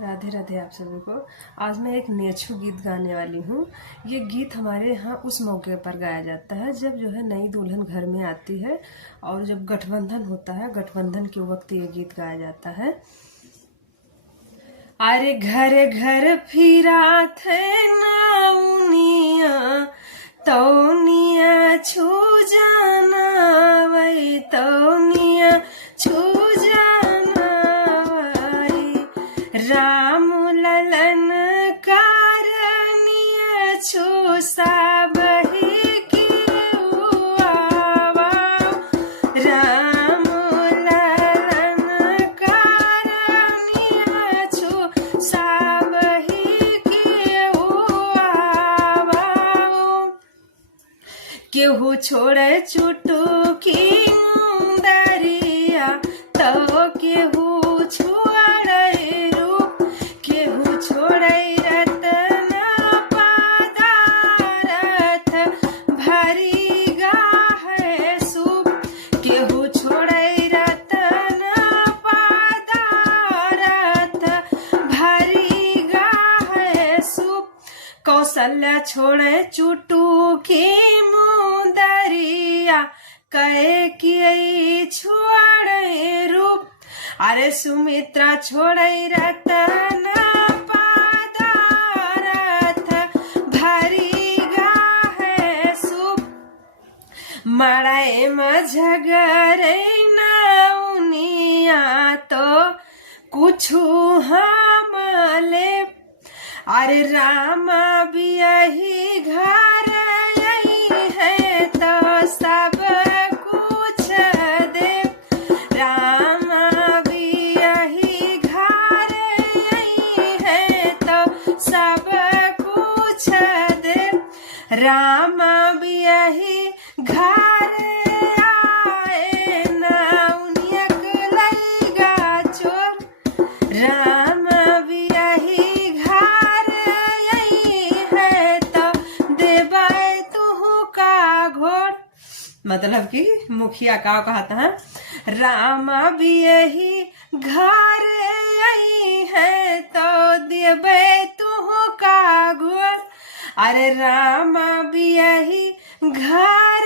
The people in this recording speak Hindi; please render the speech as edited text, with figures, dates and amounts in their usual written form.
राधे राधे आप सभी को। आज मैं एक नेछू गीत गाने वाली हूँ। ये गीत हमारे यहाँ उस मौके पर गाया जाता है जब जो है नई दुल्हन घर में आती है और जब गठबंधन होता है, गठबंधन के वक्त ये गीत गाया जाता है। अरे घर घर फिरा थे नाउनिया तौनिया छू जाना वही तौनिया छू जाना वही राम ललन कारनिया छू साबही की उआवा राम ललन कारनिया छू साबही की उआवा केहू छोड़े चुटुकी दरिया तो केहू छोड़े रूप केहू छोड़े रतन पदारथ भरी गाहे सूप केहू छोड़े रतन पदारथ भरी गाहे सूप कौशल्या छोड़े चुटुकी दरिया कहे कि छोड़े रूप अरे सुमित्रा छोड़े रतन पदारथ भरी गाहे सूप मड़ाए मझगरे नौनिया तो कुछु हम ले अरे रामा भी यही घर है तो सब कुछ दे रामा भी यही घर है तो सब कुछ दे रामा भी यही घर आए नौनियक लैगा चोर रामा भी यही घर है तो देबै तुहू का घोर मतलब कि मुखिया का कहता है रामा भी यही घर है तो देबै तुहू का घोर अरे रामा भी यही घर